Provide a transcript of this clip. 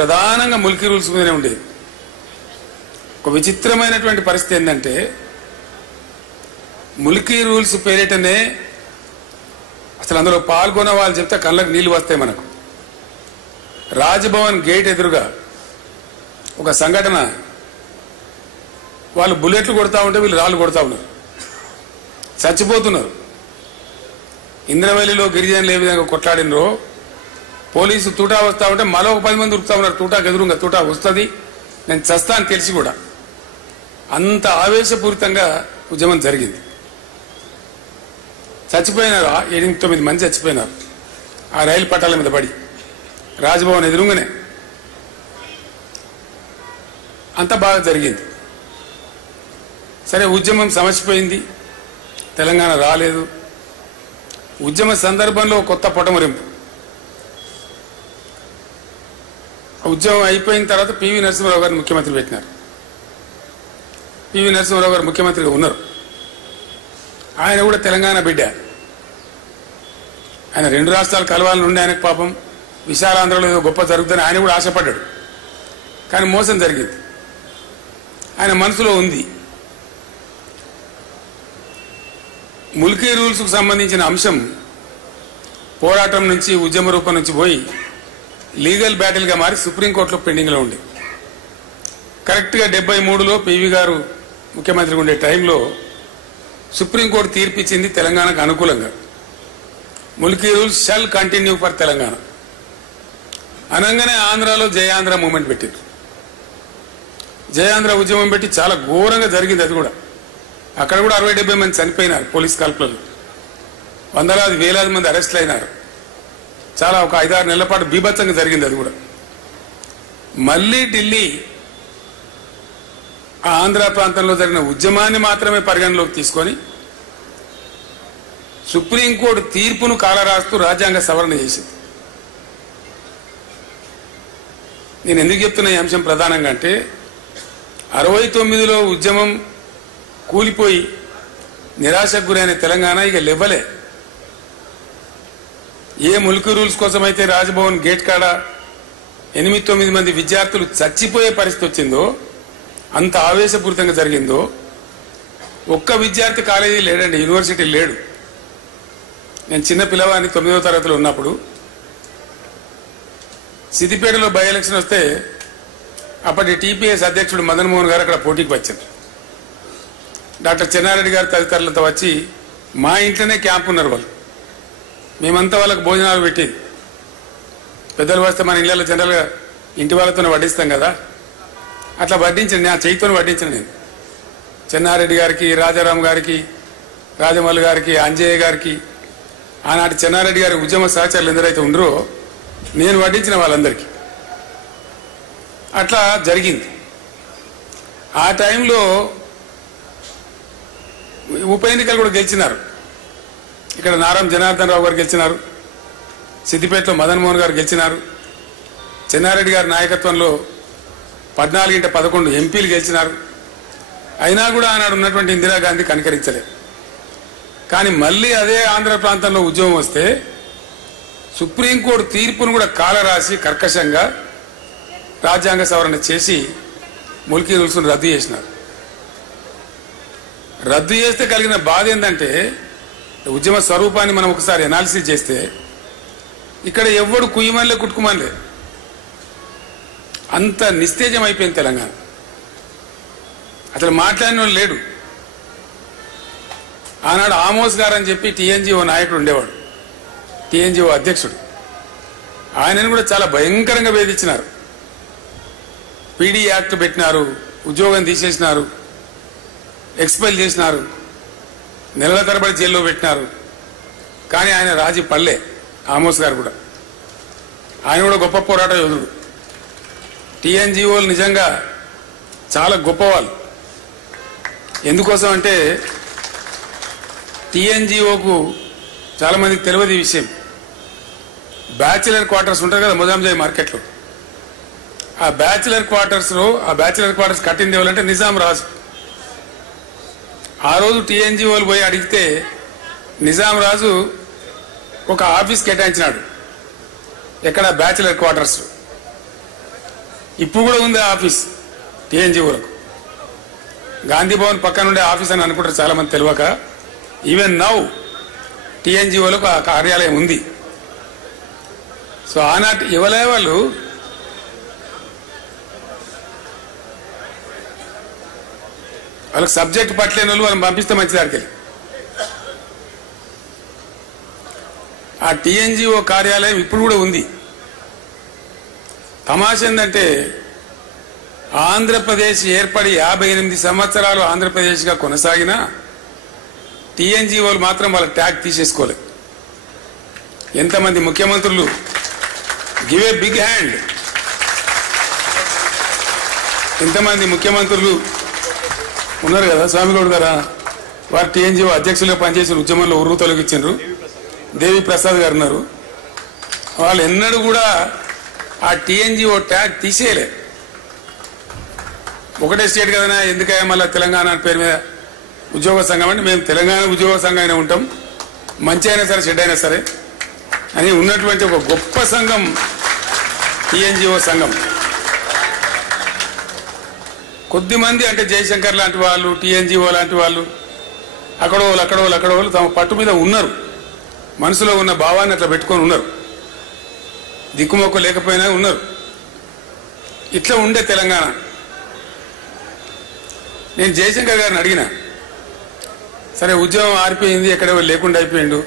ప్రధానంగా ముల్కీ రూల్స్ మీదనే ఉండేది. ఒక విచిత్రమైనటువంటి పరిస్థితి ఏంటంటే ముల్కీ రూల్స్ పేరిటనే అసలు అందులో పాల్గొన్న వాళ్ళు చెప్తే కళ్ళకు నీళ్లు వస్తాయి. మనకు రాజ్భవన్ గేట్ ఎదురుగా ఒక సంఘటన, వాళ్ళు బుల్లెట్లు కొడతా ఉంటే వీళ్ళు రాళ్ళు కొడతా ఉన్నారు, చచ్చిపోతున్నారు. ఇంద్రవల్లిలో గిరిజనులు ఏ విధంగా కొట్లాడినరో, పోలీసు తూటా వస్తా ఉంటే మరో ఒక 10 మంది ఉరుకుతా ఉన్నారు. తూటాకు ఎదురుగా తూటా వస్తుంది, నేను చస్తా అని తెలిసి కూడా. అంత ఆవేశపూరితంగా ఉద్యమం జరిగింది. చచ్చిపోయినారు, 8-9 మంది చచ్చిపోయినారు ఆ రైలు పట్టాల మీద పడి, రాజ్భవన్ ఎదురుగానే. అంత బాగా జరిగింది. సరే, ఉద్యమం సమసిపోయింది, తెలంగాణ రాలేదు. ఉద్యమ సందర్భంలో కొత్త పొటమరింపు. ఉద్యమం అయిపోయిన తర్వాత పివి నరసింహారావు గారిని ముఖ్యమంత్రి పెట్టినారు. పివి నరసింహారావు గారు ముఖ్యమంత్రిగా ఉన్నారు. ఆయన కూడా తెలంగాణ బిడ్డ. ఆయన 2 రాష్ట్రాలు కలవాలని ఉండే ఆయనకు పాపం విశాలాంధ్రలో ఏదో గొప్ప జరుగుతుందని ఆయన కూడా ఆశపడ్డాడు. కానీ మోసం జరిగింది. ఆయన మనసులో ఉంది. ముల్కీ రూల్స్కు సంబంధించిన అంశం పోరాటం నుంచి, ఉద్యమ రూపం నుంచి పోయి లీగల్ బ్యాటిల్గా మారి సుప్రీంకోర్టులో పెండింగ్లో ఉంది. కరెక్ట్గా 73లో పివి గారు ముఖ్యమంత్రిగా ఉండే టైంలో సుప్రీంకోర్టు తీర్పిచ్చింది తెలంగాణకు అనుకూలంగా. Mulki rules shall continue for Telangana అనగానే ఆంధ్రాలో జయాంధ్ర మూమెంట్ పెట్టారు. జయాంధ్ర ఉద్యమం పెట్టి చాలా ఘోరంగా జరిగింది. అది కూడా అక్కడ కూడా 60-70 మంది చనిపోయినారు పోలీస్ కాల్పులలో. వందలాది వేలాది మంది అరెస్టులు అయినారు. చాలా ఒక 5-6 నెలల పాటు బీభత్సంగా జరిగింది. అది కూడా మళ్ళీ ఢిల్లీ ఆ ఆంధ్ర ప్రాంతంలో జరిగిన ఉద్యమాన్ని మాత్రమే పరిగణలోకి తీసుకొని సుప్రీంకోర్టు తీర్పును కాలరాస్తూ రాజ్యాంగ సవరణ చేసింది. నేను ఎందుకు చెప్తున్నా ఈ అంశం ప్రధానంగా అంటే 69లో ఉద్యమం కూలిపోయి నిరాశకు గురైన తెలంగాణ ఇక లెవ్వలే. ఏ ముల్కీ రూల్స్ కోసమైతే రాజ్భవన్ గేట్ కాడ 8-9 మంది విద్యార్థులు చచ్చిపోయే పరిస్థితి వచ్చిందో, అంత ఆవేశపూరితంగా జరిగిందో, ఒక్క విద్యార్థి కాలేజీ లేడండి, యూనివర్సిటీ లేడు. నేను చిన్న పిల్లవాడిని 9వ తరగతిలో ఉన్నప్పుడు సిద్దిపేటలో బై ఎలక్షన్ వస్తే అప్పటి టీపీఎస్ అధ్యక్షుడు మదన్ మోహన్ గారు అక్కడ పోటీకి వచ్చారు. డాక్టర్ చెన్నారెడ్డి గారు తదితరులతో వచ్చి మా ఇంట్లోనే క్యాంప్ ఉన్నారు వాళ్ళు. మేమంతా వాళ్ళకు భోజనాలు పెట్టేది. పెద్దలు వస్తే మన ఇళ్లలో జనరల్గా ఇంటి వాళ్ళతోనే వడ్డిస్తాం కదా, అట్లా వడ్డించండి. నా చేయితోనే వడ్డించండి. నేను చెన్నారెడ్డి గారికి, రాజారాం గారికి, రాజమల్లు గారికి, అంజయ్య గారికి, ఆనాటి చెన్నారెడ్డి గారి ఉద్యమ సహచరులు ఎందరైతే ఉండరో నేను వడ్డించిన వాళ్ళందరికీ. అట్లా జరిగింది. ఆ టైంలో ఉప ఎన్నికలు కూడా గెలిచినారు. ఇక్కడ నారం జనార్దన్ రావు గారు గెలిచినారు, సిద్దిపేటలో మదన్ మోహన్ గారు గెలిచినారు, చెన్నారెడ్డి గారి నాయకత్వంలో 14-11 ఎంపీలు గెలిచినారు. అయినా కూడా ఆనాడు ఉన్నటువంటి ఇందిరాగాంధీ కనికరించలేదు. కానీ మళ్ళీ అదే ఆంధ్ర ప్రాంతంలో ఉద్యమం వస్తే సుప్రీంకోర్టు తీర్పును కూడా కాలరాసి కర్కశంగా రాజ్యాంగ సవరణ చేసి ముల్కీ రూల్స్ను రద్దు చేసినారు. రద్దు చేస్తే కలిగిన బాధ ఏంటంటే ఉద్యమ స్వరూపాన్ని మనం ఒకసారి అనాలిసిస్ చేస్తే ఇక్కడ ఎవ్వడు కుయ్యమనిలే కుట్టుకుమనిలే, అంత నిస్తేజం అయిపోయింది తెలంగాణ. అసలు మాట్లాడిన లేడు. ఆనాడు ఆమోస్ గారు అని చెప్పి టీఎన్జిఓ నాయకుడు ఉండేవాడు, టీఎన్జిఓ అధ్యక్షుడు. ఆయనను కూడా చాలా భయంకరంగా వేధించినారు. పీడీ యాక్ట్ పెట్టినారు, ఉద్యోగం తీసేసినారు, ఎక్స్పెల్ చేసినారు, నెలల తరబడి జైల్లో పెట్టినారు. కానీ ఆయన రాజీ పడలే. ఆమోస్ గారు కూడా, ఆయన కూడా గొప్ప పోరాట యోధుడు. టీఎన్జిఓలు నిజంగా చాలా గొప్పవాళ్ళు. ఎందుకోసం అంటే టీఎన్జిఓకు చాలా మందికి తెలియదు ఈ విషయం. బ్యాచిలర్ క్వార్టర్స్ ఉంటారు కదా మొజాంజాయి మార్కెట్లో, ఆ బ్యాచిలర్ క్వార్టర్స్ కట్టింది ఎవరంటే నిజాం రాజు. ఆ రోజు టీఎన్జిఓలు పోయి అడిగితే నిజాం రాజు ఒక ఆఫీస్ కేటాయించినాడు. ఎక్కడ? Bachelor quarters. ఇప్పుడు కూడా ఉంది ఆఫీస్ టీఎన్జిఓలకు. గాంధీ భవన్ పక్కన ఉండే ఆఫీస్ అని అనుకుంటారు చాలా మంది తెలియక. ఈవెన్ నౌ టీఎన్జిఓలకు ఆ కార్యాలయం ఉంది. సో ఆనాటి ఇవ్వలే వాళ్ళు వాళ్ళకి సబ్జెక్ట్ పట్టలేని వాళ్ళు మనం పంపిస్తే మంచి దానికి. ఆ టీఎన్జిఓ కార్యాలయం ఇప్పుడు కూడా ఉంది. తమాష ఏంటంటే ఆంధ్రప్రదేశ్ ఏర్పడి 58 సంవత్సరాలు ఆంధ్రప్రదేశ్గా కొనసాగినా టీఎన్జిఓలు మాత్రం వాళ్ళ ట్యాగ్ తీసేసుకోలేదు. ఎంతమంది ముఖ్యమంత్రులు గివ్ ఏ బిగ్ హ్యాండ్. ఎంతమంది ముఖ్యమంత్రులు ఉన్నారు కదా, స్వామిగౌడ్ గారా వారు టీఎన్జిఓ అధ్యక్షులుగా పనిచేసిన ఉద్యమంలో ఉరువు తొలగించారు. దేవి ప్రసాద్ గారు ఉన్నారు. వాళ్ళు ఎన్నడూ కూడా ఆ టీఎన్జిఓ ట్యాగ్ తీసేయలేదు. ఒకటే స్టేట్ కదనా, ఎందుకయ్యా మళ్ళీ తెలంగాణ పేరు మీద ఉద్యోగ సంఘం అంటే మేము తెలంగాణ ఉద్యోగ సంఘం అయినా ఉంటాం, మంచి అయినా సరే చెడ్డ అయినా సరే అని ఉన్నటువంటి ఒక గొప్ప సంఘం టీఎన్జిఓ సంఘం. కొద్దిమంది అంటే జయశంకర్ లాంటి వాళ్ళు, టీఎన్జిఓ లాంటి వాళ్ళు అక్కడోళ్ళు తమ పట్టు మీద ఉన్నారు. మనసులో ఉన్న భావాన్ని అట్లా పెట్టుకొని ఉన్నారు. దిక్కుమొక్కు లేకపోయినా ఉన్నారు. ఇట్లా ఉండే తెలంగాణ. నేను జయశంకర్ గారిని అడిగిన, సరే ఉద్యమం ఆరిపోయింది, ఎక్కడో లేకుండా అయిపోయిండు,